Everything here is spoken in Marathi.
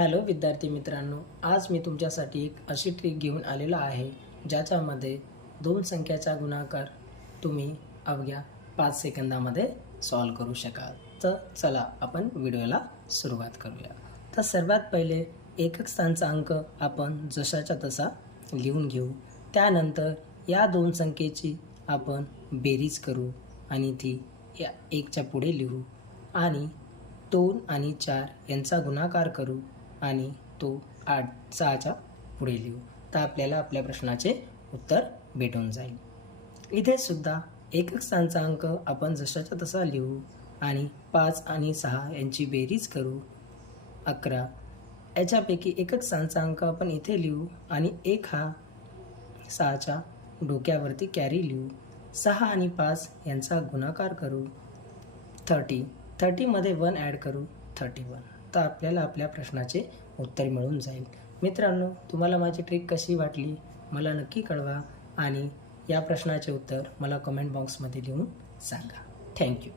हॅलो विद्यार्थी मित्रांनो, आज मी तुमच्यासाठी एक अशी ट्रिक घेऊन आलेलो आहे ज्याच्यामध्ये दोन संख्याचा गुणाकार तुम्ही अवघ्या 5 सेकंदामध्ये सॉल्व करू शकाल। तर चला आपण व्हिडिओला सुरुवात करूया। तर सर्वात पहिले एकक स्थानचा अंक आपण जशाच्या तसा लिहून घेऊ। त्यानंतर या दोन संख्येची आपण बेरीज करू आणि ती या 1च्या पुढे लिहू आणि 2 आणि 4 यांचा गुणाकार करू आणि तो 6च्या पुढे लिहू। तर आपल्याला आपल्या प्रश्नाचे उत्तर भेटून जाईल। इथे सुद्धा एकक स्थानचा अंक आपण जशाचा तसा लिहू आणि 5 आणि 6 यांची बेरीज करू 11। याच्यापैकी एकक स्थानचा अंक आपण इथे लिहू आणि 1 हा 6च्या डोक्यावरती कॅरी लिहू। 6 आणि 5 यांचा गुणाकार करू 30 मध्ये 1 ॲड करू 31। तर आपल्याला आपल्या प्रश्नाचे उत्तर मिळून जाईल। मित्रांनो, तुम्हाला माझी ट्रिक कशी वाटली मला नक्की कळवा आणि या प्रश्नाचे उत्तर मला कमेंट बॉक्समध्ये लिहून सांगा। थँक्यू।